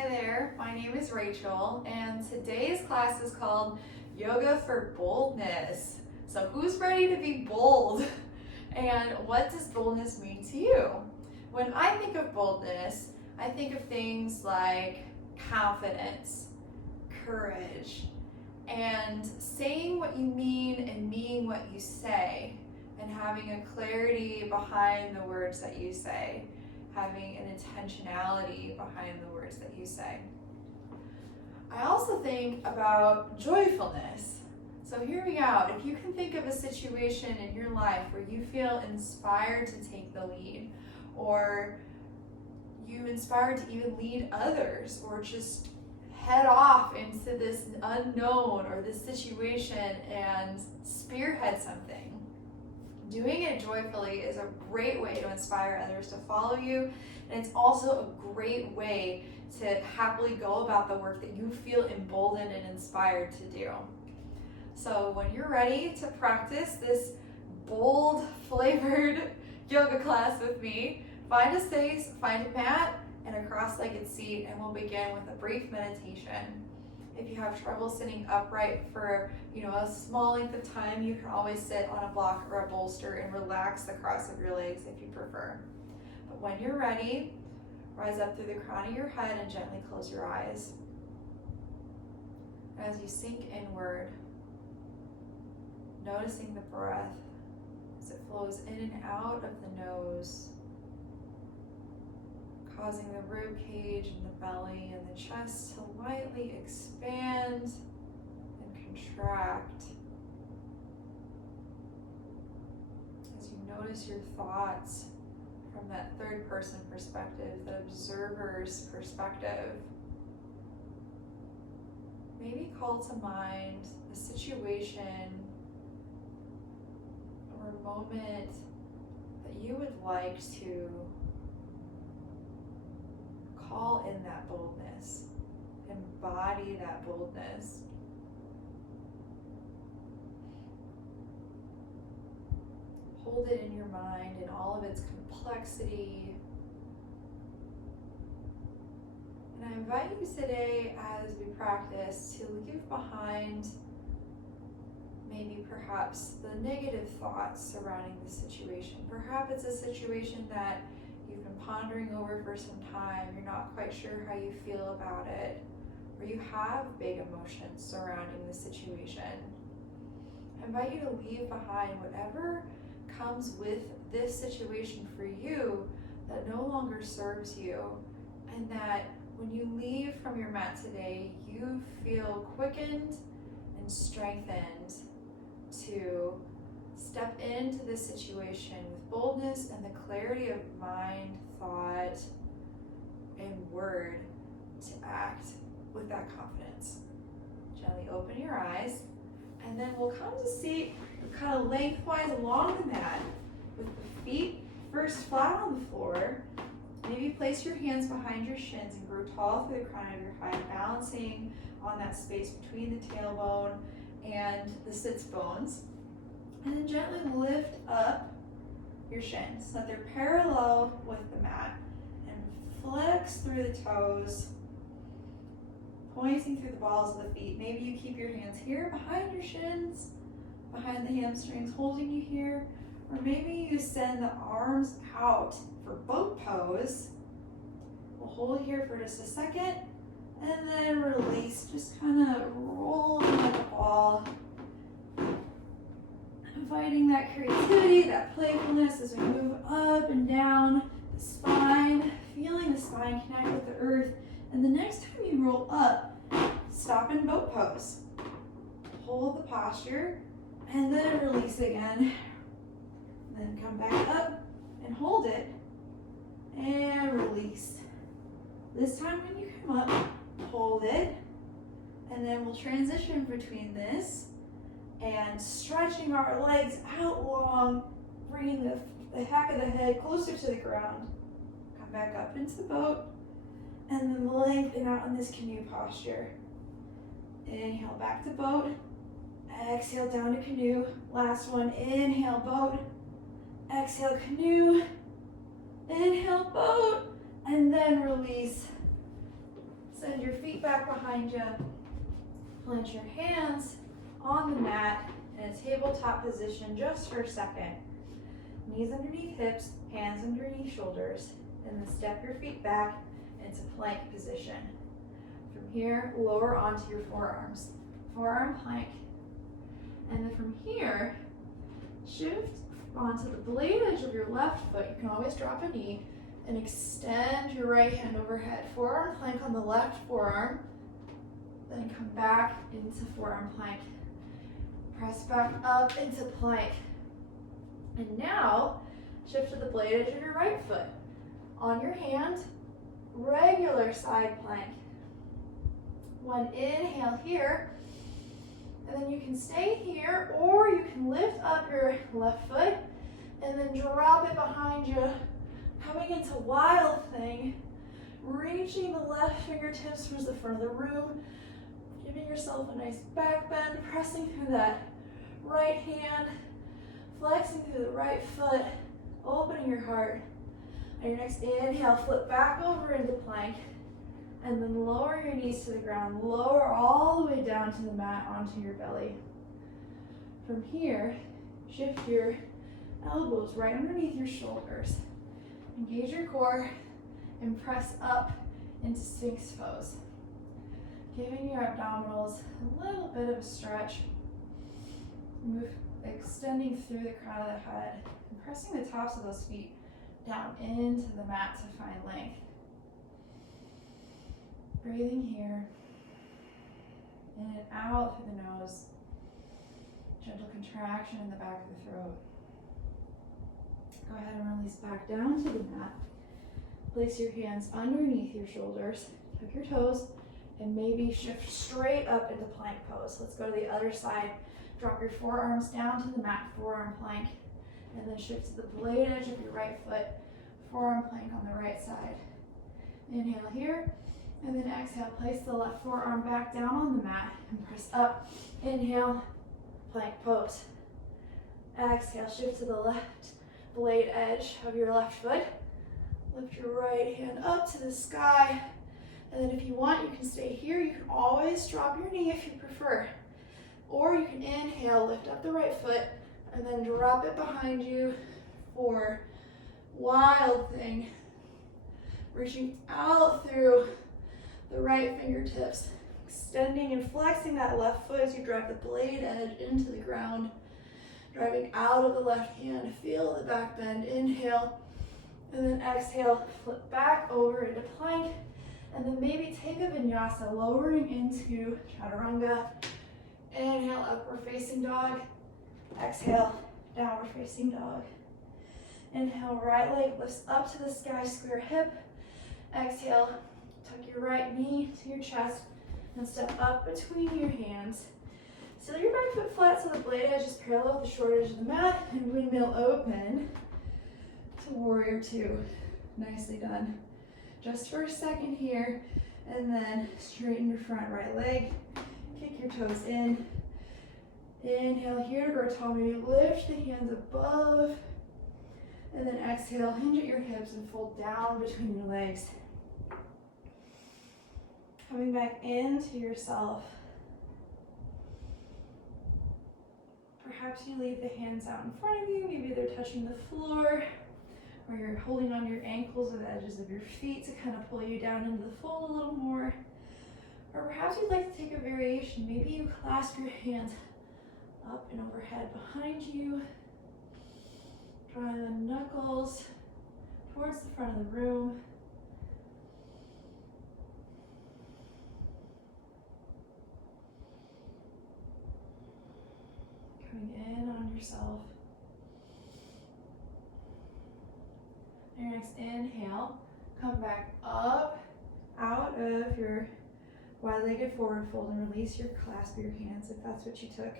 Hi there, my name is Rachel, and today's class is called Yoga for Boldness. So who's ready to be bold? And what does boldness mean to you? When I think of boldness, I think of things like confidence, courage, and saying what you mean and meaning what you say, and having a clarity behind the words that you say, having an intentionality behind the words that you say. I also think about joyfulness. So hear me out. If you can think of a situation in your life where you feel inspired to take the lead, or you inspired to even lead others, or just head off into this unknown or this situation and spearhead something. Doing it joyfully is a great way to inspire others to follow you, and it's also a great way to happily go about the work that you feel emboldened and inspired to do. So when you're ready to practice this bold flavored yoga class with me, find a space, find a mat, and a cross-legged seat, and we'll begin with a brief meditation. If you have trouble sitting upright for a small length of time, you can always sit on a block or a bolster and relax the cross of your legs if you prefer. But when you're ready, rise up through the crown of your head and gently close your eyes. As you sink inward, noticing the breath as it flows in and out of the nose, causing the rib cage and the belly and the chest to lightly expand and contract. As you notice your thoughts from that third person perspective, the observer's perspective, maybe call to mind a situation or a moment that you would like to call in that boldness, embody that boldness. Hold it in your mind in all of its complexity. And I invite you today, as we practice, to leave behind maybe perhaps the negative thoughts surrounding the situation. Perhaps it's a situation that you've been pondering over for some time, you're not quite sure how you feel about it, or you have big emotions surrounding the situation. I invite you to leave behind whatever comes with this situation for you that no longer serves you, and that when you leave from your mat today, you feel quickened and strengthened to step into this situation with boldness and the clarity of mind, thought, and word to act with that confidence. Gently open your eyes, and then we'll come to seat kind of lengthwise along the mat with the feet first flat on the floor. Maybe place your hands behind your shins and grow tall through the crown of your head, balancing on that space between the tailbone and the sits bones. And then gently lift up your shins so that they're parallel with the mat, and flex through the toes, pointing through the balls of the feet. Maybe you keep your hands here behind your shins, behind the hamstrings, holding you here, or maybe you send the arms out for boat pose. We'll hold here for just a second, and then release, just kind of rolling like a ball. Inviting that creativity, that playfulness as we move up and down the spine, feeling the spine connect with the earth. And the next time you roll up, stop in boat pose. Hold the posture, and then release again. Then come back up and hold it, and release. This time when you come up, hold it, and then we'll transition between this and stretching our legs out long, bringing the back of the head closer to the ground. Come back up into the boat, and then lengthen out in this canoe posture. Inhale back to boat, exhale down to canoe. Last one, inhale boat, exhale canoe, inhale boat, and then release. Send your feet back behind you. Plant your hands on the mat in a tabletop position just for a second. Knees underneath hips, hands underneath shoulders, and then step your feet back into plank position. From here, lower onto your forearms. Forearm plank. And then from here, shift onto the blade edge of your left foot. You can always drop a knee and extend your right hand overhead. Forearm plank on the left forearm. Then come back into forearm plank. Press back up into plank. And now, shift to the blade edge of your right foot. On your hand, regular side plank. One inhale here, and then you can stay here, or you can lift up your left foot and then drop it behind you, coming into wild thing, reaching the left fingertips towards the front of the room, giving yourself a nice back bend, pressing through that right hand, flexing through the right foot, opening your heart. On your next inhale, flip back over into plank, and then lower your knees to the ground. Lower all the way down to the mat onto your belly. From here, shift your elbows right underneath your shoulders. Engage your core and press up into Sphinx pose. Giving your abdominals a little bit of a stretch. Move, extending through the crown of the head and pressing the tops of those feet down into the mat to find length. Breathing here, in and out through the nose. Gentle contraction in the back of the throat. Go ahead and release back down to the mat. Place your hands underneath your shoulders, tuck your toes, and maybe shift straight up into plank pose. Let's go to the other side. Drop your forearms down to the mat, forearm plank, and then shift to the blade edge of your right foot, forearm plank on the right side. Inhale here. And then exhale, place the left forearm back down on the mat and press up. Inhale, plank pose. Exhale, shift to the left blade edge of your left foot. Lift your right hand up to the sky. And then if you want, you can stay here. You can always drop your knee if you prefer. Or you can inhale, lift up the right foot, and then drop it behind you for wild thing. Reaching out through the right fingertips, extending and flexing that left foot as you drive the blade edge into the ground, driving out of the left hand. Feel the back bend. Inhale, and then exhale, flip back over into plank, and then maybe take a vinyasa, lowering into chaturanga. Inhale, upward facing dog. Exhale, downward facing dog. Inhale, right leg lifts up to the sky, square hip. Exhale, tuck your right knee to your chest and step up between your hands. Seal your right foot flat so the blade edge is parallel with the short edge of the mat, and windmill open to warrior two. Nicely done. Just for a second here, and then straighten your front right leg. Kick your toes in. Inhale here to grow tall. Maybe lift the hands above. And then exhale, hinge at your hips and fold down between your legs. Coming back into yourself. Perhaps you leave the hands out in front of you. Maybe they're touching the floor, or you're holding on your ankles or the edges of your feet to kind of pull you down into the fold a little more. Or perhaps you'd like to take a variation. Maybe you clasp your hands up and overhead behind you. Drawing the knuckles towards the front of the room. Coming in on yourself. On your next inhale, come back up, out of your wide-legged forward fold and release your clasp of your hands if that's what you took.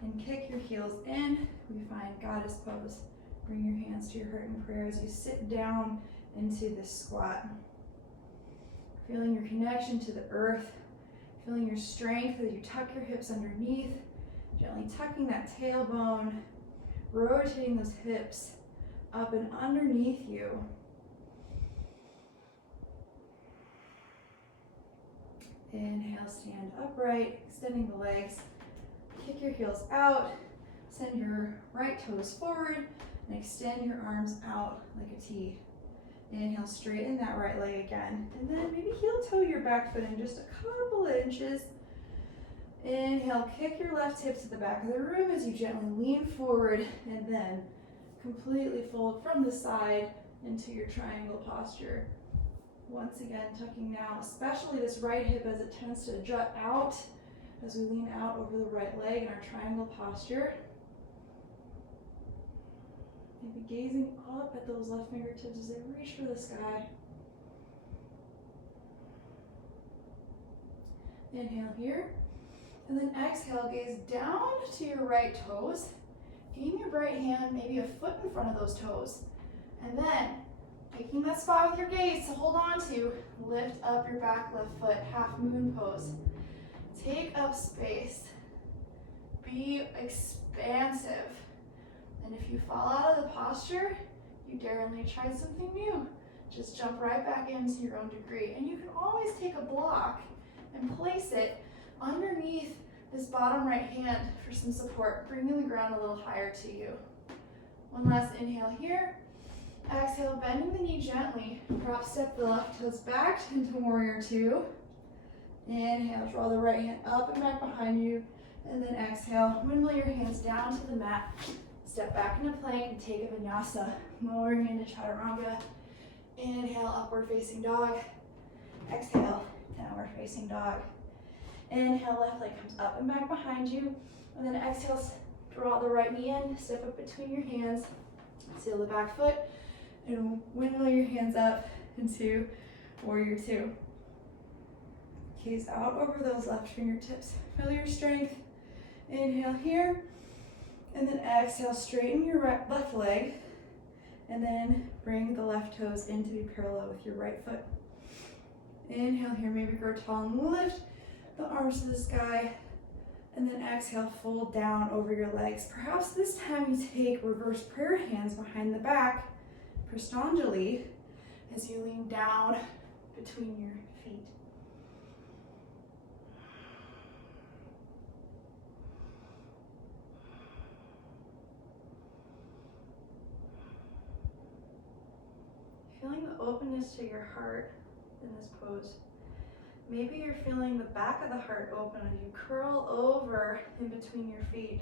And kick your heels in. We find goddess pose. Bring your hands to your heart in prayer as you sit down into this squat. Feeling your connection to the earth. Feeling your strength as you tuck your hips underneath. Gently tucking that tailbone. Rotating those hips up and underneath you. Inhale, stand upright, extending the legs. Kick your heels out. Send your right toes forward and extend your arms out like a T. Inhale, straighten that right leg again. And then maybe heel toe your back foot in just a couple of inches. Inhale, kick your left hip to the back of the room as you gently lean forward and then completely fold from the side into your triangle posture. Once again, tucking down, especially this right hip as it tends to jut out as we lean out over the right leg in our triangle posture. Maybe gazing up at those left fingertips as they reach for the sky. Inhale here. And then exhale, gaze down to your right toes. Aim your right hand maybe a foot in front of those toes. And then, taking that spot with your gaze to hold on to, lift up your back left foot, half moon pose. Take up space. Be expansive. And if you fall out of the posture, you daringly try something new. Just jump right back into your own degree. And you can always take a block and place it underneath this bottom right hand for some support, bringing the ground a little higher to you. One last inhale here. Exhale, bending the knee gently. Drop step the left toes back into warrior two. Inhale, draw the right hand up and back behind you. And then exhale, windmill your hands down to the mat. Step back into plank and take a vinyasa. Lowering into chaturanga. Inhale, upward facing dog. Exhale, downward facing dog. Inhale, left leg comes up and back behind you. And then exhale, draw the right knee in, step up between your hands, seal the back foot, and windmill your hands up into warrior two. Gaze out over those left fingertips. Feel your strength. Inhale here. And then exhale, straighten your left leg. And then bring the left toes in to be parallel with your right foot. Inhale here, maybe grow tall and lift the arms to the sky. And then exhale, fold down over your legs. Perhaps this time you take reverse prayer hands behind the back, Prastanjali, as you lean down between your feet. Feeling the openness to your heart in this pose. Maybe you're feeling the back of the heart open as you curl over in between your feet,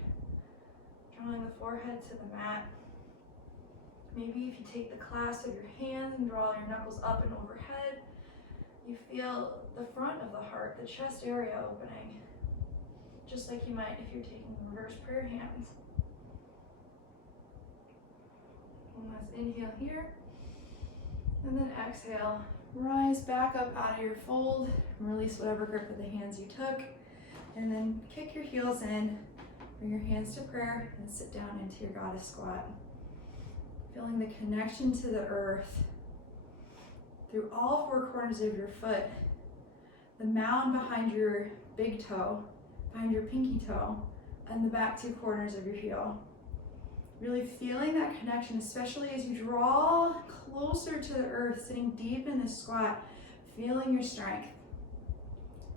drawing the forehead to the mat. Maybe if you take the clasp of your hands and draw your knuckles up and overhead, you feel the front of the heart, the chest area opening, just like you might if you're taking reverse prayer hands. One last inhale here. And then exhale, rise back up out of your fold, release whatever grip of the hands you took, and then kick your heels in, bring your hands to prayer, and sit down into your goddess squat. Feeling the connection to the earth through all four corners of your foot, the mound behind your big toe, behind your pinky toe, and the back two corners of your heel. Really feeling that connection, especially as you draw closer to the earth, sitting deep in this squat, feeling your strength.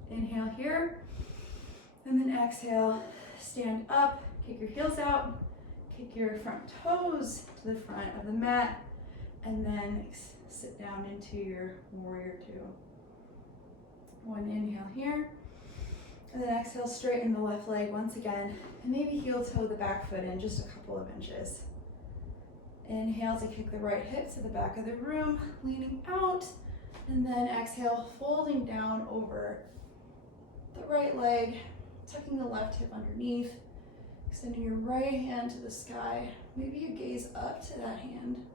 Inhale here, and then exhale, stand up, kick your heels out, kick your front toes to the front of the mat, and then sit down into your warrior two. One inhale here, and then exhale, straighten the left leg once again, and maybe heel toe the back foot in just a couple of inches. Inhale to kick the right hip to the back of the room, leaning out, and then exhale, folding down over the right leg, tucking the left hip underneath, extending your right hand to the sky. Maybe you gaze up to that hand.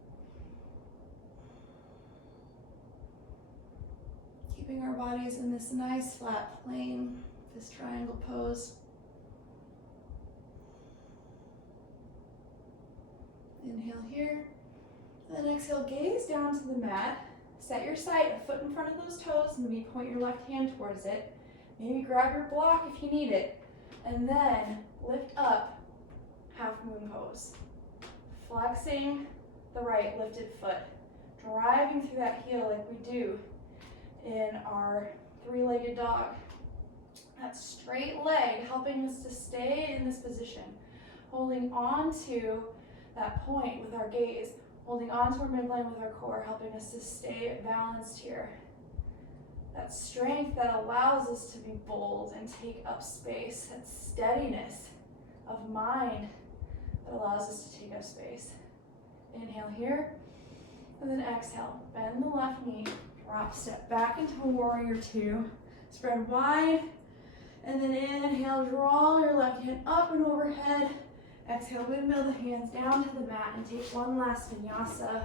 Keeping our bodies in this nice flat plane, this triangle pose. Inhale here, and then exhale, gaze down to the mat. Set your sight a foot in front of those toes, and maybe point your left hand towards it. Maybe grab your block if you need it, and then lift up, half moon pose. Flexing the right lifted foot, driving through that heel like we do in our three-legged dog. That straight leg, helping us to stay in this position. Holding on to that point with our gaze. Holding on to our midline with our core, helping us to stay balanced here. That strength that allows us to be bold and take up space. That steadiness of mind that allows us to take up space. Inhale here, and then exhale. Bend the left knee, drop, step back into warrior two. Spread wide, and then inhale, draw your left hand up and overhead. Exhale, windmill the hands down to the mat and take one last vinyasa.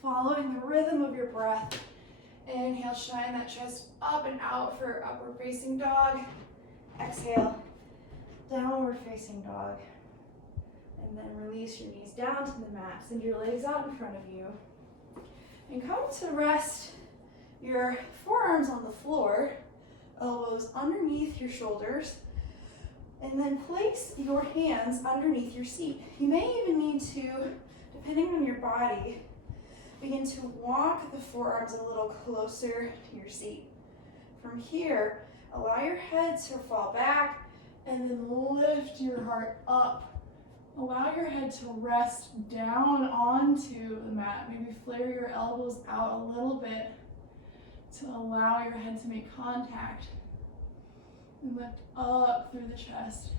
Following the rhythm of your breath. Inhale, shine that chest up and out for upward facing dog. Exhale, downward facing dog. And then release your knees down to the mat. Send your legs out in front of you. And come to rest your forearms on the floor, elbows underneath your shoulders, and then place your hands underneath your seat. You may even need to, depending on your body, begin to walk the forearms a little closer to your seat. From here, allow your head to fall back and then lift your heart up. Allow your head to rest down onto the mat. Maybe flare your elbows out a little bit to allow your head to make contact. And lift up through the chest.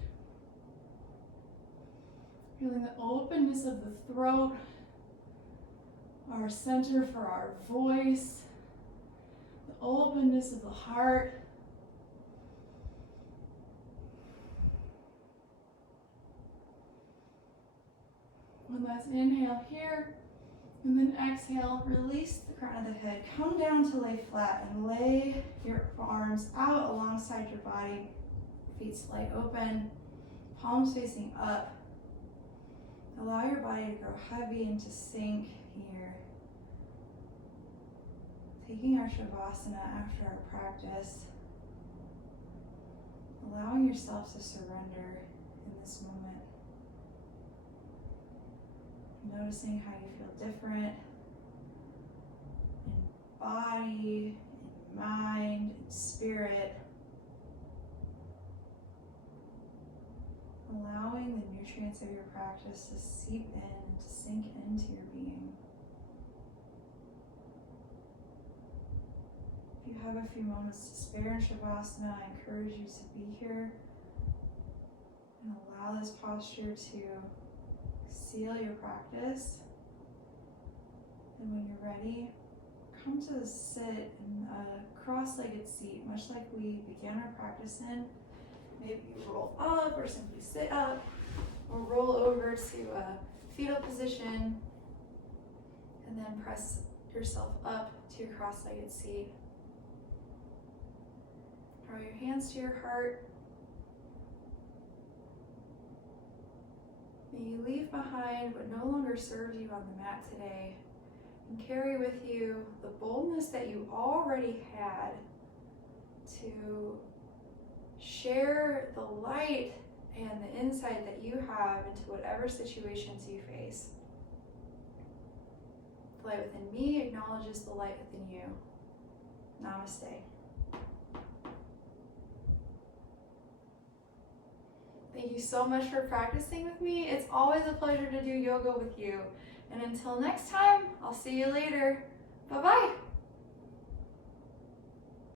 Feeling the openness of the throat, our center for our voice, the openness of the heart. One last inhale here, and then exhale, release the crown of the head. Come down to lay flat and lay your arms out alongside your body. Feet slight open, palms facing up. Allow your body to grow heavy and to sink here. Taking our Shavasana after our practice. Allowing yourself to surrender in this moment. Noticing how you feel different in body, in mind, in spirit. Allowing the nutrients of your practice to seep in and to sink into your being. If you have a few moments to spare in Shavasana, I encourage you to be here and allow this posture to seal your practice. And when you're ready, come to sit in a cross-legged seat, much like we began our practice in. Maybe you roll up or simply sit up, or roll over to a fetal position, and then press yourself up to your cross-legged seat. Draw your hands to your heart. May you leave behind what no longer serves you on the mat today, and carry with you the boldness that you already had to share the light and the insight that you have into whatever situations you face. The light within me acknowledges the light within you. Namaste. Thank you so much for practicing with me. It's always a pleasure to do yoga with you. And until next time, I'll see you later. Bye-bye.